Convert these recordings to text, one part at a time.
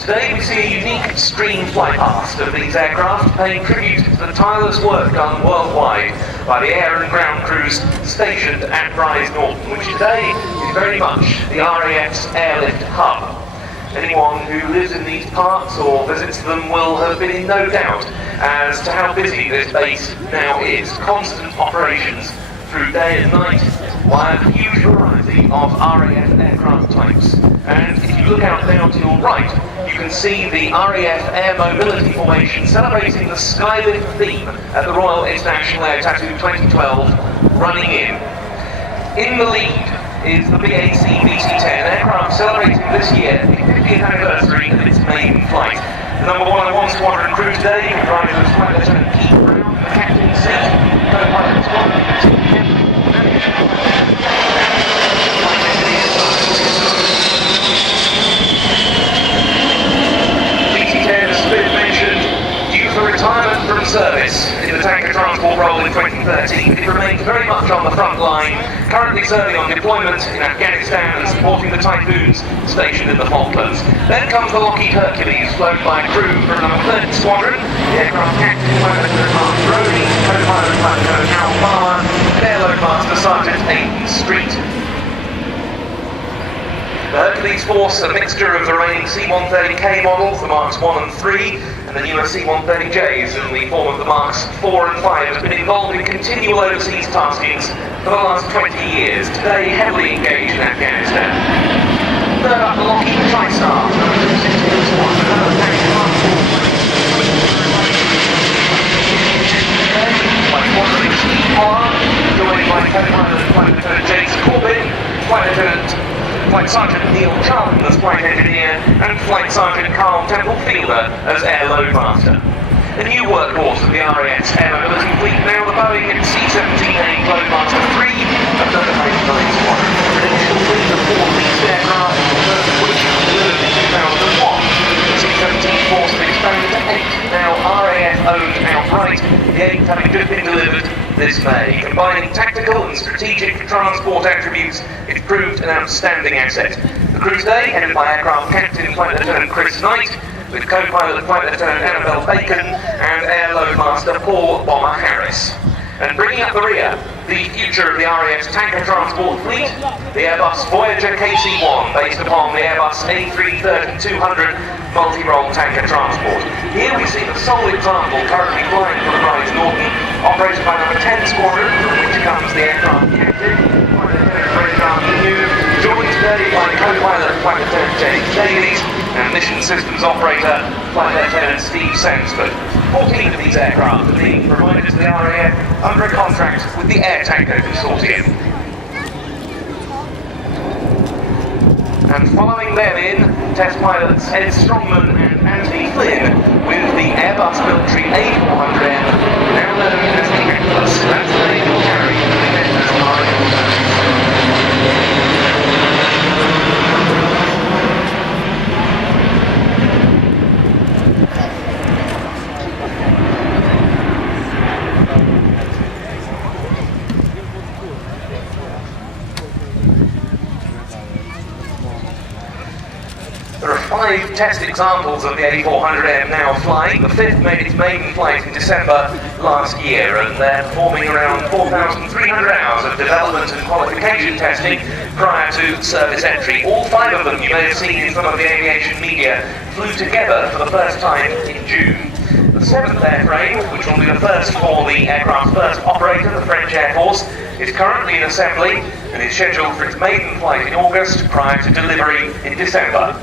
Today we see a unique stream flypast of these aircraft, paying tribute to the tireless work done worldwide by the air and ground crews stationed at Rise Norton, which today is very much the RIAT's airlift hub. Anyone who lives in these parts or visits them will have been in no doubt as to how busy this base now is. Constant operations through day and night via a huge variety of RAF aircraft types. And if you look out now to your right, you can see the RAF Air Mobility Formation celebrating the SKYLIFT theme at the Royal International Air Tattoo 2012 running in. In the lead is the BAC VC-10 aircraft celebrating this year the 50th anniversary of its maiden flight. The number 101 squadron crew today, comprised of Flight Lieutenant Keith Brown, the captain's seat, co-pilot squadron, retirement from service in the tanker transport role in 2013. It remains very much on the front line, currently serving on deployment in Afghanistan and supporting the Typhoons stationed in the Falklands. Then comes the Lockheed Hercules, flown by crew from number 30 Squadron, the aircraft captain, Pilot Mark Brody, co-pilot Lieutenant Al Farmer, and Air Load Master Sergeant Aidan Street. The Hercules force a mixture of the remaining C-130K models, the Marks 1 and 3, and the newer C-130Js in the form of the Marks 4 and 5, has been involved in continual overseas taskings for the last 20 years, today heavily engaged in Afghanistan. Third up, the Lockheed TriStar, number 261, another tanker transport. By Squadron Steve Pollard, joined by co-pilot Flight Lieutenant James Corbin, Flight Sergeant Neil Charlton as Flight Engineer, and Flight Sergeant Carl Temple Fielder as Air Load Master. The new workhorse of the RIAT's air mobility fleet, now the Boeing C-17A Loadmaster 3 of the 99 Squadron. An initial fleet of 4 leased aircraft, the first of which was delivered in 2001. The C-17 force has expanded to 8, now RAF owned outright, the 8th having just been delivered this May. Combining tactical and strategic transport attributes, it proved an outstanding asset. The crew today, headed by aircraft captain Flight Lieutenant Chris Knight, with co-pilot Flight Lieutenant Annabelle Bacon and Air Load Master Paul Bomber Harris. And bringing up the rear, the future of the RAF's tanker transport fleet, the Airbus Voyager KC-1, based upon the Airbus A330-200 multi-role tanker transport. Here we see the sole example currently flying from the Rise Norton, operated by number 10 Squadron, from which comes the aircraft captain, Flight Lieutenant Fred joined today by co-pilot Flight Lieutenant James Davies and mission systems operator Flight Lieutenant Steve Sansford. 14 of these aircraft are being provided to the RAF under a contract with the Air Tanker Consortium. And following them in, test pilots Ed Strongman and Anthony Flynn with the Airbus Military A400M, now known as the Atlas. That's the name you'll carry for the Atlas RAF. 5 test examples of the A400M now flying. The 5th made its maiden flight in December last year, and they're performing around 4,300 hours of development and qualification testing prior to service entry. All 5 of them, you may have seen in some of the aviation media, flew together for the first time in June. The 7th airframe, which will be the first for the aircraft's first operator, the French Air Force, is currently in assembly and is scheduled for its maiden flight in August prior to delivery in December.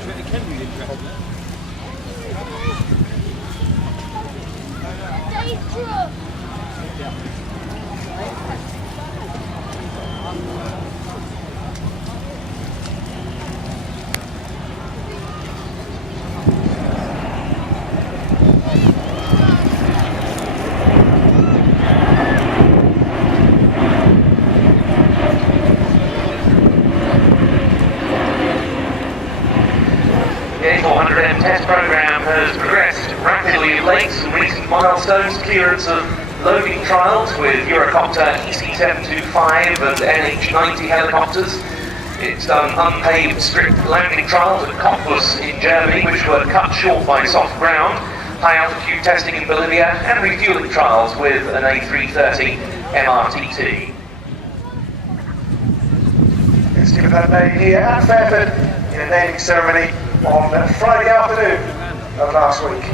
The A400M test program has progressed rapidly of late. Some recent milestones: clearance of loading trials with Eurocopter EC725 and NH90 helicopters. It's done unpaved strip landing trials at Cottbus in Germany, which were cut short by soft ground, high altitude testing in Bolivia, and refueling trials with an A330 MRTT. Let's give it that name here at Fairford in a naming ceremony on Friday afternoon of last week.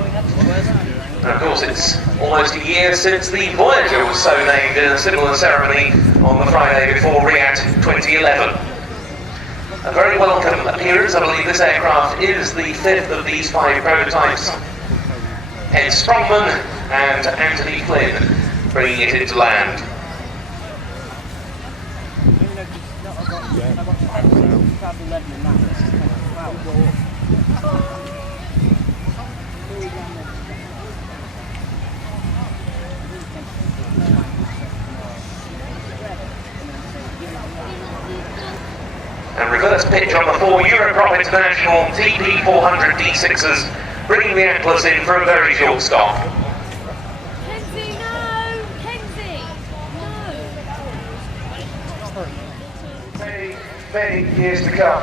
And of course, it's almost a year since the Voyager was so named in a similar ceremony on the Friday before RIAT 2011. A very welcome appearance. I believe this aircraft is the 5th of these 5 prototypes. Ed Sprongman and Anthony Flynn bringing it into land. And reverse pitch on the 4 Europrop International TP400 D6s, bringing the Atlas in for a very short stop. Kenzie, no! Kenzie, no! Many years to come.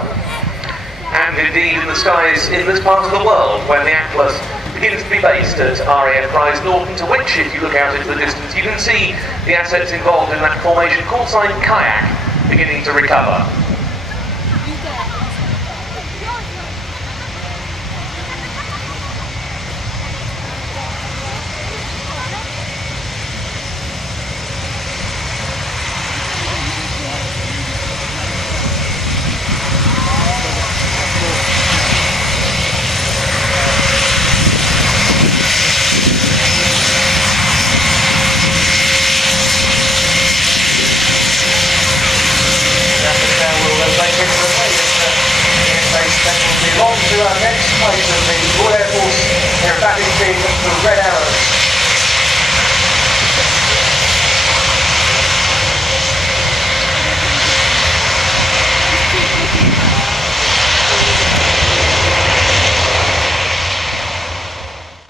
And indeed in the skies in this part of the world, when the Atlas begins to be based at RIAT Prize Norton, to which, if you look out into the distance, you can see the assets involved in that formation, call sign Kayak, beginning to recover. On to our next place of the Royal Air Force aerobatic team, the Red